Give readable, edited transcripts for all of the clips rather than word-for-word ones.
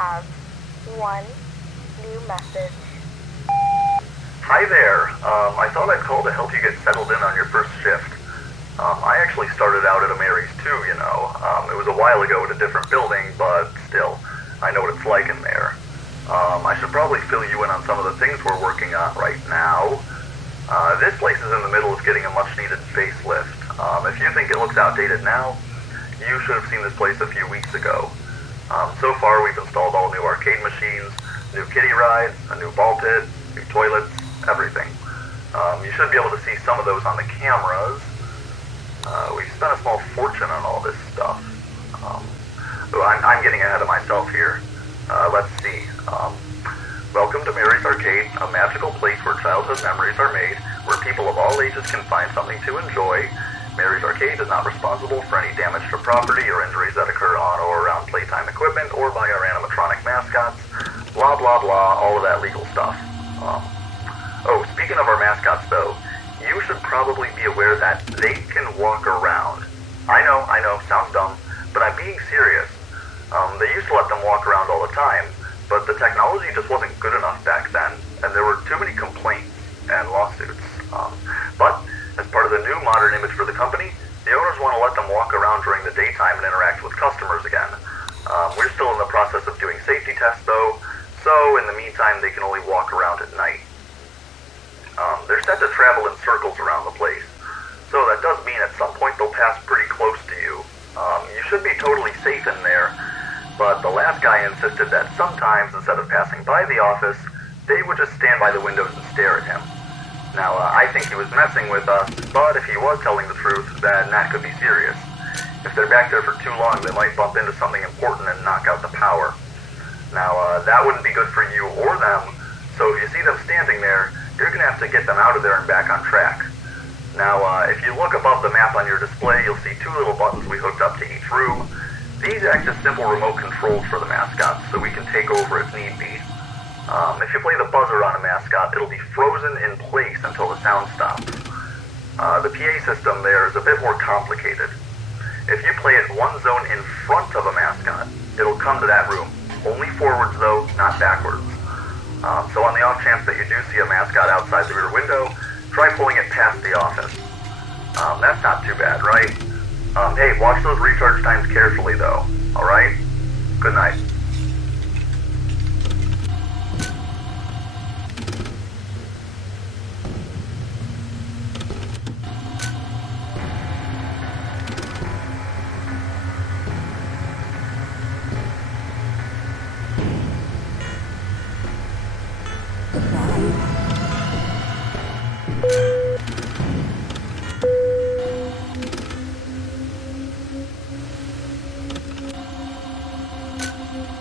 have one new message. Hi there. I thought I'd call to help you get settled in on your first shift. I actually started out at a Mary's too, you know. It was a while ago at a different building, but still, I know what it's like in there. I should probably fill you in on some of the things we're working on right now. This place is in the middle of getting a much-needed facelift. If you think it looks outdated now, you should have seen this place a few weeks ago. So far, we've installed all new arcade machines, new kiddie rides, a new ball pit, new toilets, everything. You should be able to see some of those on the cameras. We spent a small fortune on all this stuff. I'm getting ahead of myself here. Let's see. Welcome to Mary's Arcade, a magical place where childhood memories are made, where people of all ages can find something to enjoy. Mary's Arcade is not responsible for any damage to property or injuries that occur on or around playtime equipment or by our animatronic mascots. Blah, blah, blah, all of that legal stuff. Oh, speaking of our mascots, though, you should probably be aware that they can walk around. I know, sounds dumb, but I'm being serious. They used to let them walk around all the time, but the technology just wasn't good enough back then, and there were too many complaints and lawsuits. But as part of the new modern image for the company, the owners want to let them walk around during the daytime and interact with customers again. We're still in the process of doing safety tests, though, so in the meantime, they can only walk around at night. They're set to travel in circles around the place, so that does mean at some point they'll pass pretty close to you. You should be totally safe in there, but the last guy insisted that sometimes, instead of passing by the office, they would just stand by the windows and stare at him. Now, I think he was messing with us, but if he was telling the truth, then that could be serious. If they're back there for too long, they might bump into something important and knock out the power. Now, that wouldn't be good for you or them, so if you see them standing there, you're going to have to get them out of there and back on track. Now, if you look above the map on your display, you'll see two little buttons we hooked up to each room. These act as simple remote controls for the mascots, so we can take over if need be. If you play the buzzer on a mascot, it'll be frozen in place until the sound stops. The PA system there is a bit more complicated. If you play it one zone in front of a mascot, it'll come to that room. Only forwards though, not backwards. So on the off chance that you do see a mascot outside the rear window, try pulling it past the office. That's not too bad, right? Hey, watch those recharge times carefully though, alright? Good night.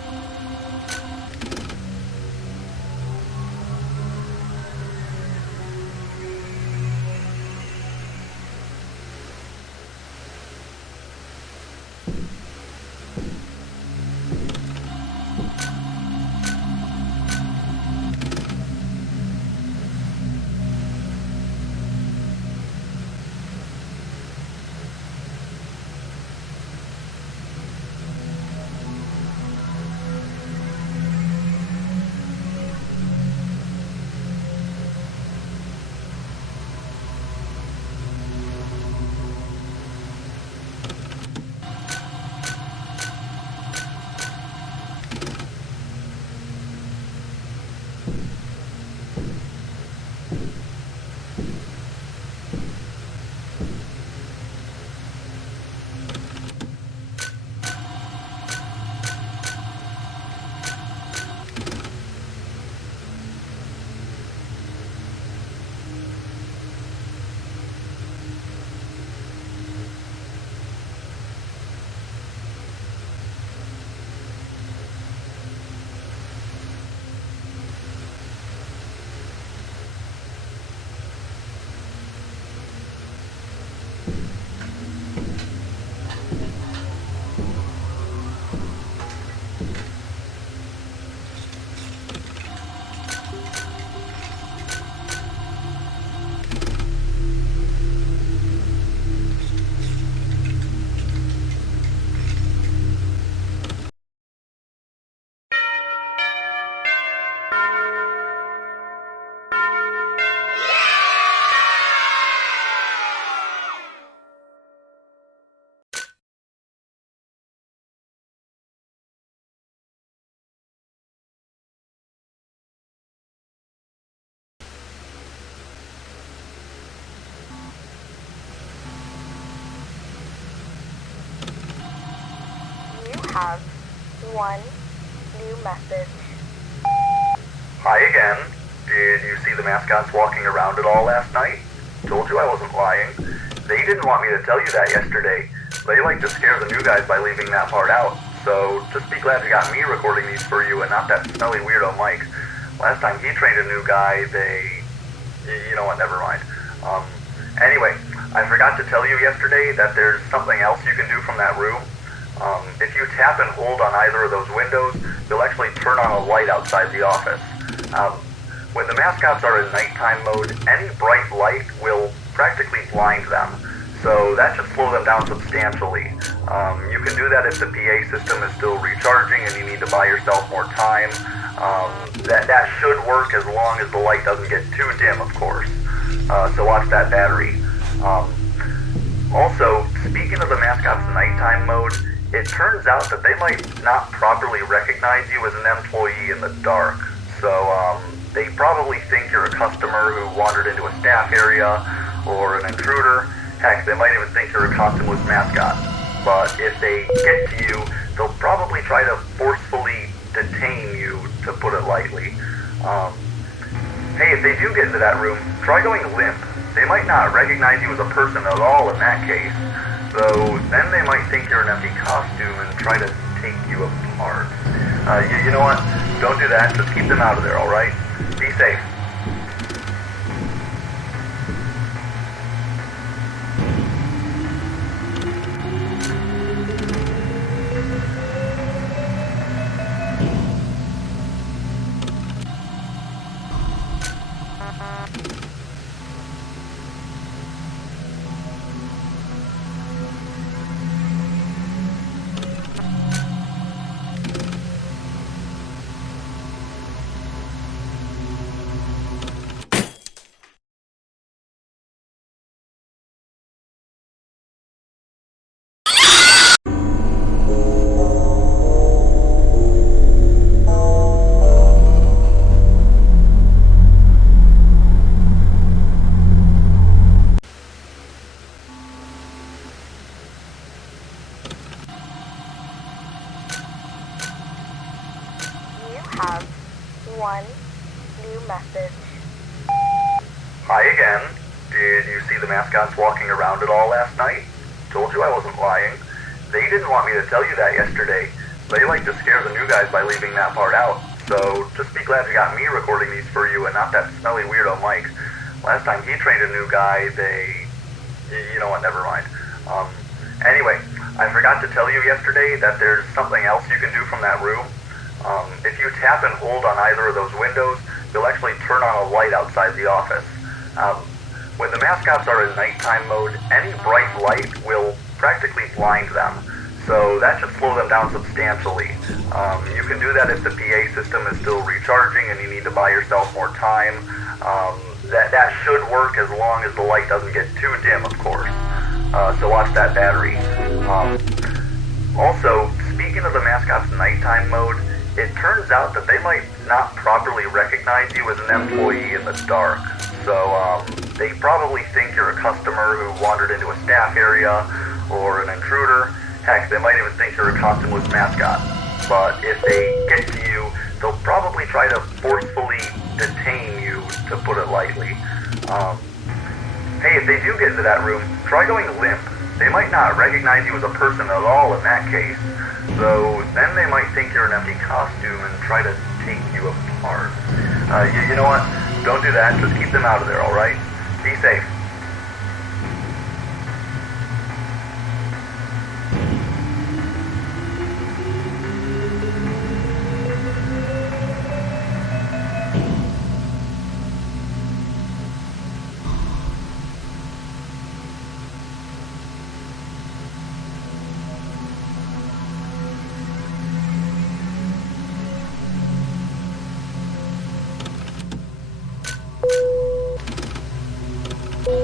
have one new message. Hi again. Did you see the mascots walking around at all last night? Told you I wasn't lying. They didn't want me to tell you that yesterday. They like to scare the new guys by leaving that part out. So just be glad you got me recording these for you and not that smelly weirdo Mike. Last time he trained a new guy, you know what, never mind. Anyway, I forgot to tell you yesterday that there's something else you can do from that room. If you tap and hold on either of those windows, you'll actually turn on a light outside the office. When the mascots are in nighttime mode, any bright light will practically blind them. So that should slow them down substantially. You can do that if the PA system is still recharging and you need to buy yourself more time. That should work as long as the light doesn't get too dim, of course. So watch that battery. Also, speaking of the mascot's nighttime mode, it turns out that they might not properly recognize you as an employee in the dark. So they probably think you're a customer who wandered into a staff area or an intruder. Heck, they might even think you're a costumeless mascot. But if they get to you, they'll probably try to forcefully detain you, to put it lightly. Hey, if they do get into that room, try going limp. They might not recognize you as a person at all in that case. So then they might think you're an empty costume and try to take you apart. You know what? Don't do that. Just keep them out of there, alright? Be safe. Have one new message. Hi again. Did you see the mascots walking around at all last night? Told you I wasn't lying. They didn't want me to tell you that yesterday. They like to scare the new guys by leaving that part out. So just be glad you got me recording these for you and not that smelly weirdo Mike. Last time he trained a new guy, you know what, never mind. Anyway, I forgot to tell you yesterday that there's something else you can do from that room. If you tap and hold on either of those windows, you'll actually turn on a light outside the office. When the mascots are in nighttime mode, any bright light will practically blind them. So that should slow them down substantially. You can do that if the PA system is still recharging and you need to buy yourself more time. That should work as long as the light doesn't get too dim, of course. So watch that battery. Also, speaking of the mascot's nighttime mode, it turns out that they might not properly recognize you as an employee in the dark. So they probably think you're a customer who wandered into a staff area or an intruder. Heck, they might even think you're a costumeless mascot. But if they get to you, they'll probably try to forcefully detain you, to put it lightly. Hey, if they do get into that room, try going limp. They might not recognize you as a person at all in that case. So then they might think you're an empty costume and try to take you apart. You know what? Don't do that. Just keep them out of there, alright? Be safe.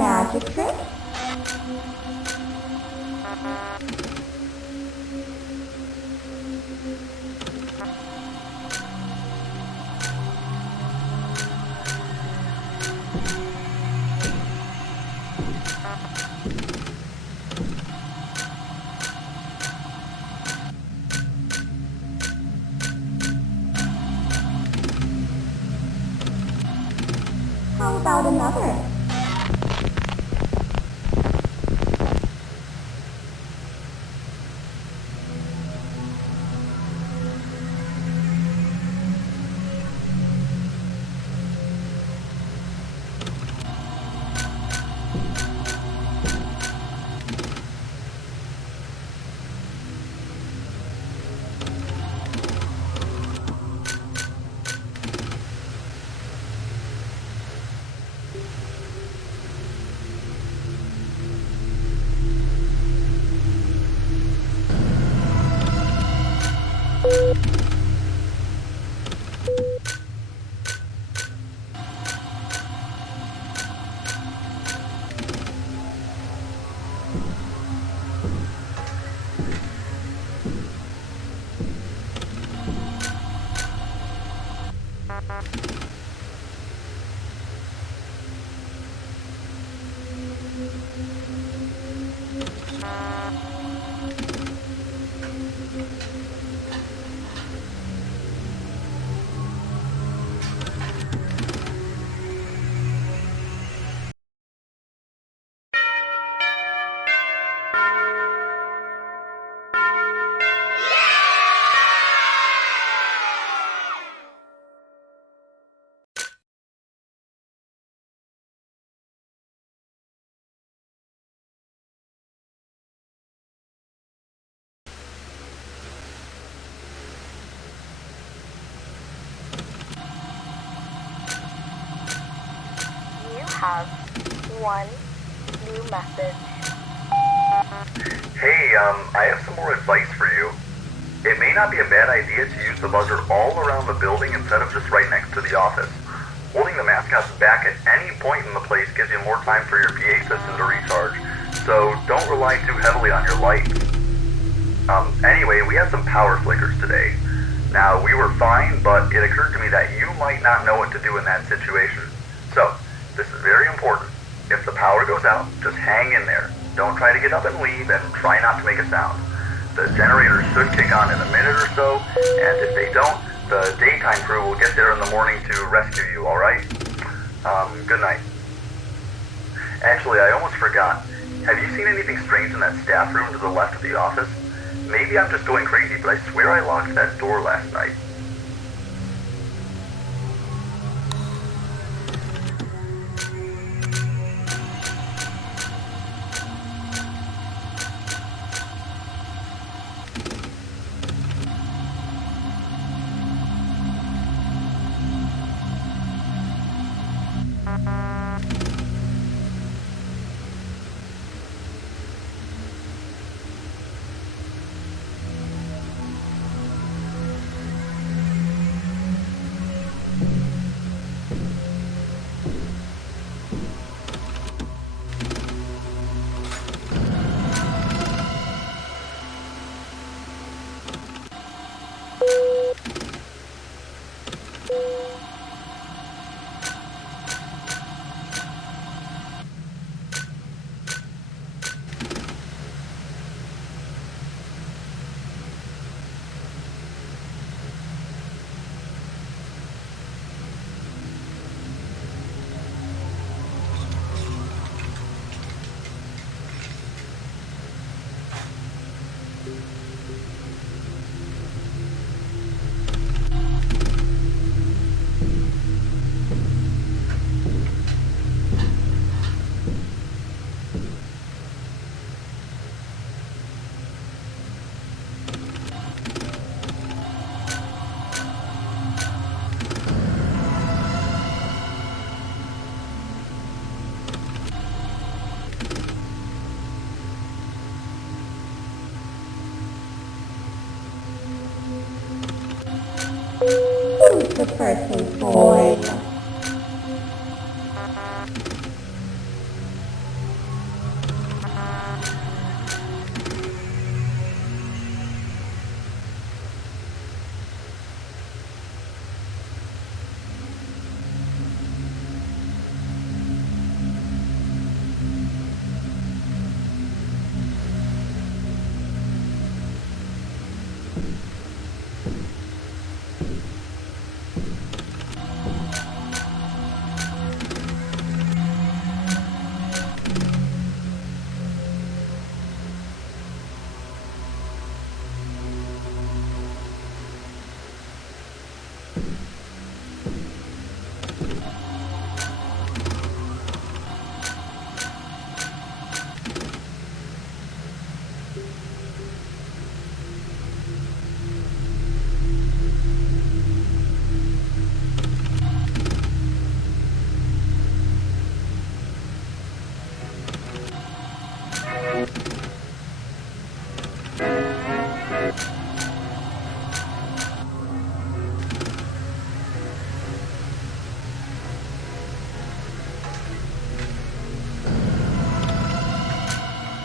magic trick? How about another? You have one new message. Hey, I have some more advice for you. It may not be a bad idea to use the buzzer all around the building instead of just right next to the office. Holding the mascots back at any point in the place gives you more time for your PA system to recharge, so don't rely too heavily on your lights. Anyway, we had some power flickers today. Now, we were fine, but it occurred to me that you might not know what to do in that situation. So, this is very important. If the power goes out, just hang in there. Don't try to get up and leave, and try not to make a sound. The generators should kick on in a minute or so, and if they don't, the daytime crew will get there in the morning to rescue you, alright? Good night. Actually, I almost forgot. Have you seen anything strange in that staff room to the left of the office? Maybe I'm just going crazy, but I swear I locked that door last night. Who's the person, boy?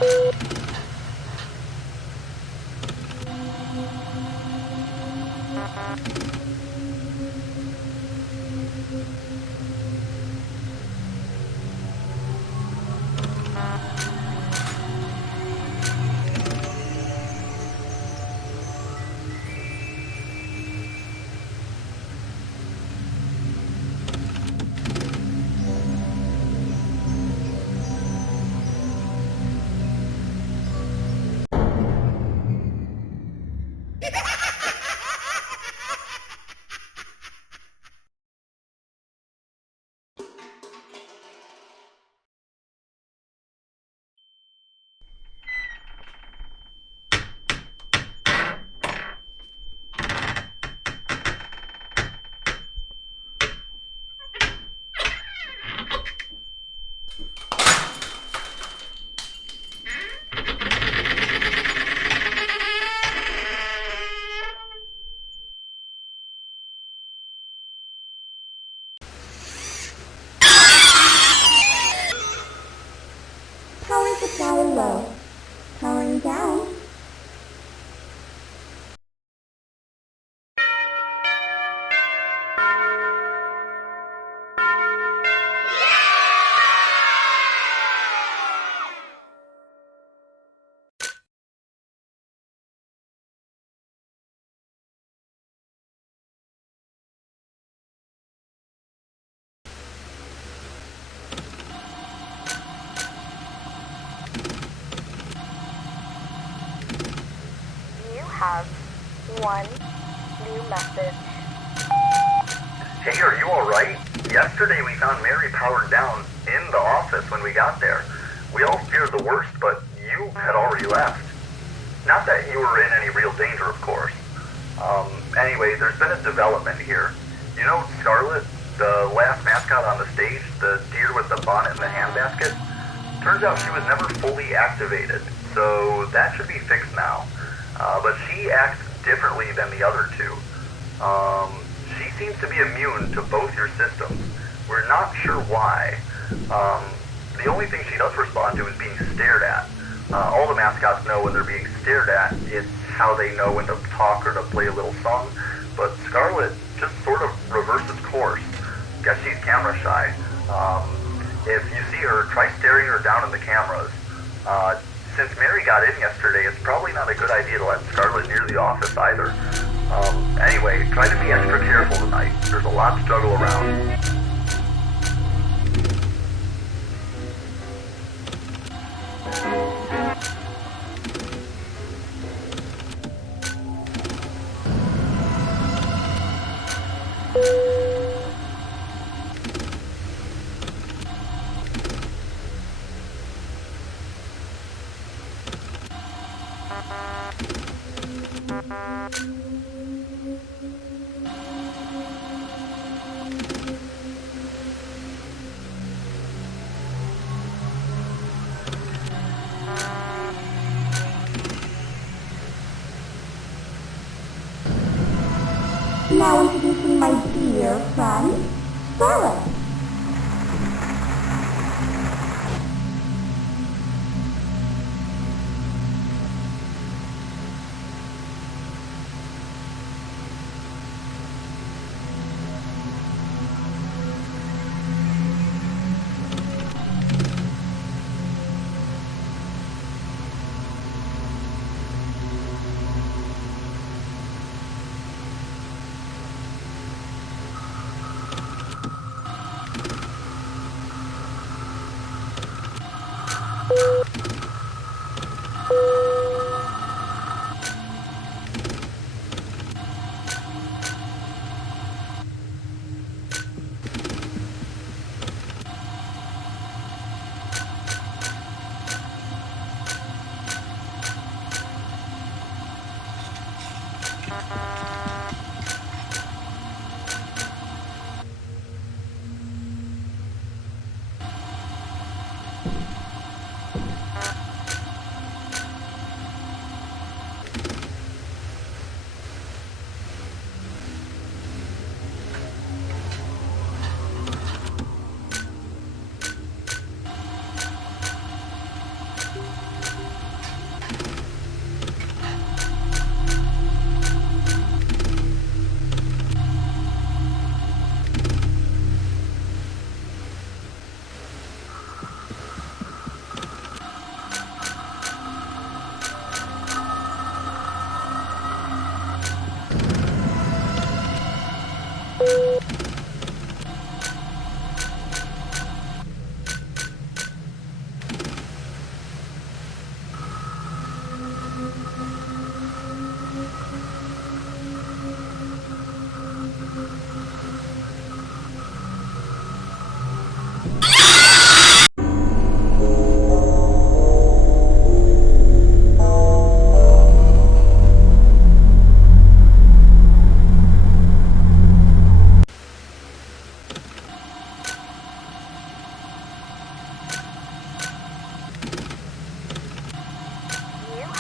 Power supply low. Powering down. You have one new message. Hey, are you alright? Yesterday we found Mary powered down in the office when we got there. We all feared the worst, but you had already left. Not that you were in any real danger, of course. Anyway, there's been a development here. You know Scarlet, the last mascot on the stage, the deer with the bonnet and the handbasket? Turns out she was never fully activated, so that should be fixed now. But she acts differently than the other two. She seems to be immune to both your systems. We're not sure why. The only thing she does respond to is being stared at. All the mascots know when they're being stared at. It's how they know when to talk or to play a little song. But Scarlet just sort of reverses course. Guess she's camera shy. If you see her, try staring her down in the cameras. Since Mary got in yesterday, it's probably not a good idea to let Scarlet near the office either. Anyway, try to be extra careful tonight. There's a lot to juggle around.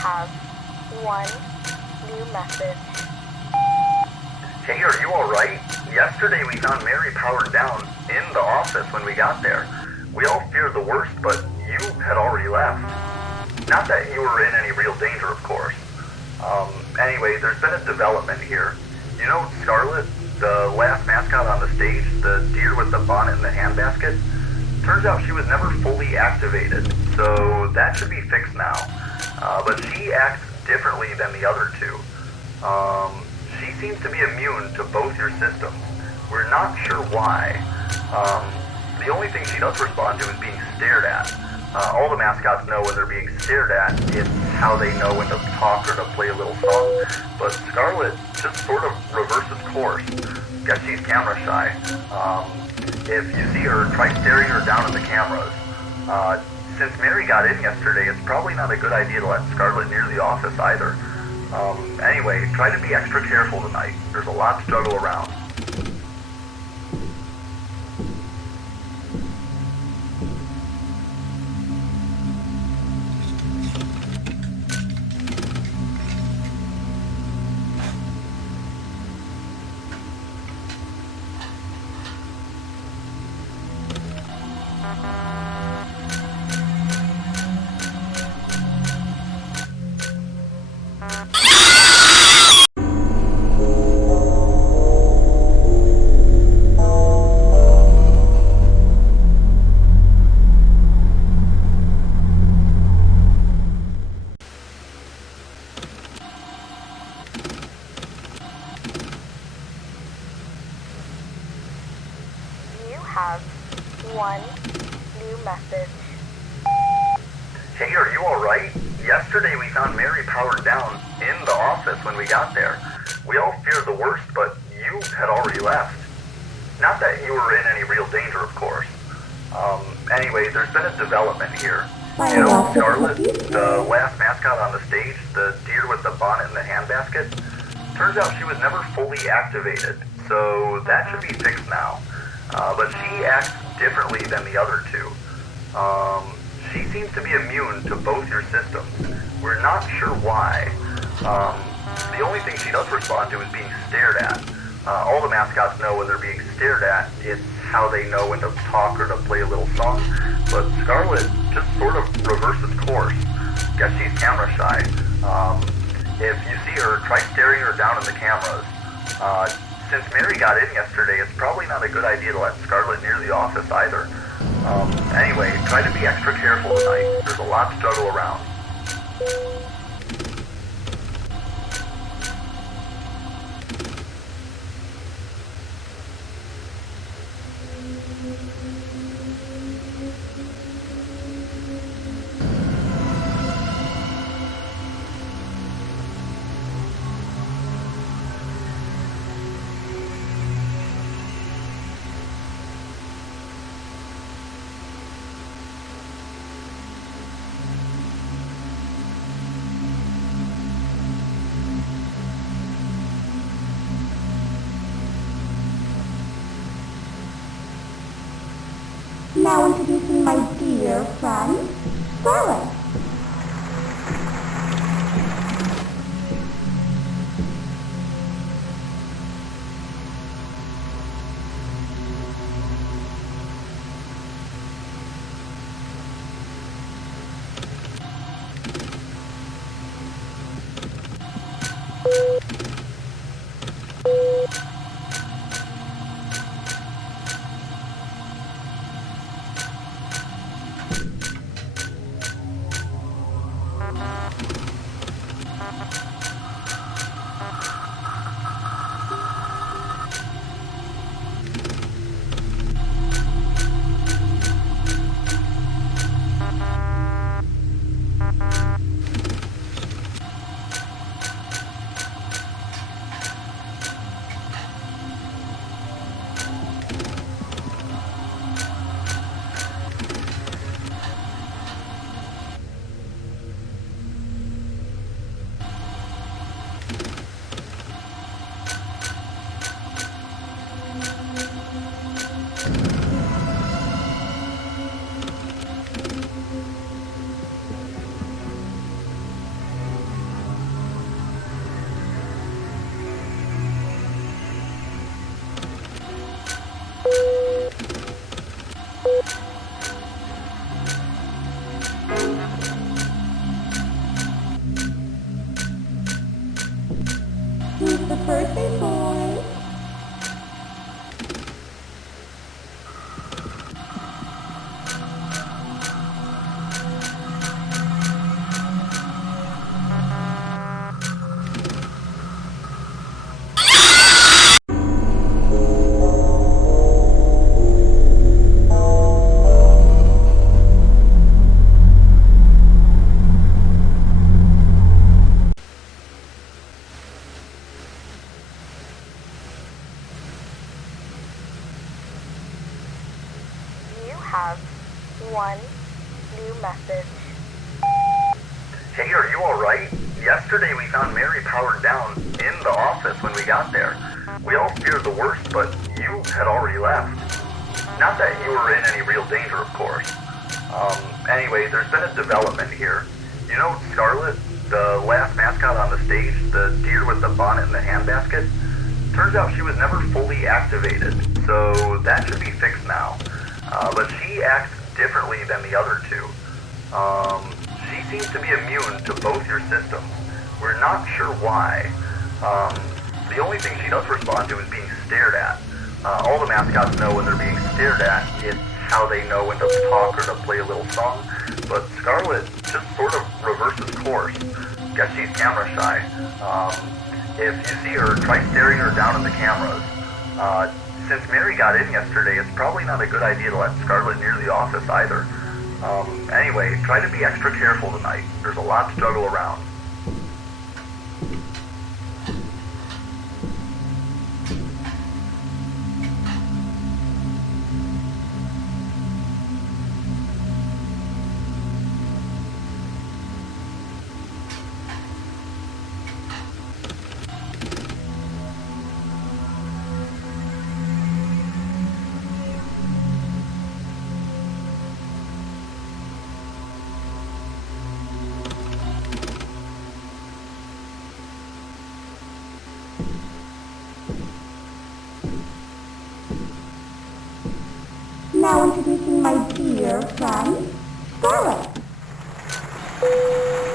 have one new message. Hey, are you alright? Yesterday we found Mary powered down in the office when we got there. We all feared the worst, but you had already left. Not that you were in any real danger, of course. Anyway, there's been a development here. You know Scarlet, the last mascot on the stage, the deer with the bonnet and the handbasket? Turns out she was never fully activated, so that should be fixed now. But she acts differently than the other two. She seems to be immune to both your systems. We're not sure why. The only thing she does respond to is being stared at. All the mascots know when they're being stared at. It's how they know when to talk or to play a little song. But Scarlet just sort of reverses course. Guess she's camera shy. If you see her, try staring her down at the cameras. Since Mary got in yesterday, it's probably not a good idea to let Scarlet near the office either. Anyway, try to be extra careful tonight. There's a lot to juggle around. You have one new message. Hey, are you alright? Yesterday we found Mary powered down in the office when we got there. We all feared the worst, but you had already left. Not that you were in any real danger, of course. Anyway, there's been a development here. You know Scarlet, the last mascot on the stage, the deer with the bonnet and the handbasket? Turns out she was never fully activated, so that should be fixed now. But she acts differently than the other two. She seems to be immune to both your systems. We're not sure why. The only thing she does respond to is being stared at. All the mascots know when they're being stared at. It's how they know when to talk or to play a little song. But Scarlet just sort of reverses course. Guess she's camera shy. If you see her, try staring her down at the cameras. Since Mary got in yesterday, it's probably not a good idea to let Scarlet near the office either. Anyway, try to be extra careful tonight. There's a lot to juggle around. Now introducing my dear friend, Scarlet. have one new message. Hey, are you alright? Yesterday we found Mary powered down in the office when we got there. We all feared the worst, but you had already left. Not that you were in any real danger, of course. Anyway, there's been a development here. You know Scarlet, the last mascot on the stage, the deer with the bonnet and the handbasket? Turns out she was never fully activated, so that should be fixed now. But she acts differently than the other two. She seems to be immune to both your systems. We're not sure why. The only thing she does respond to is being stared at. All the mascots know when they're being stared at. It's how they know when to talk or to play a little song. But Scarlet just sort of reverses course. Guess she's camera shy. If you see her, try staring her down in the cameras. Since Mary got in yesterday, it's probably not a good idea to let Scarlet near the office either. Anyway, try to be extra careful tonight. There's a lot to juggle around. Now introducing my dear friend, Scarlet.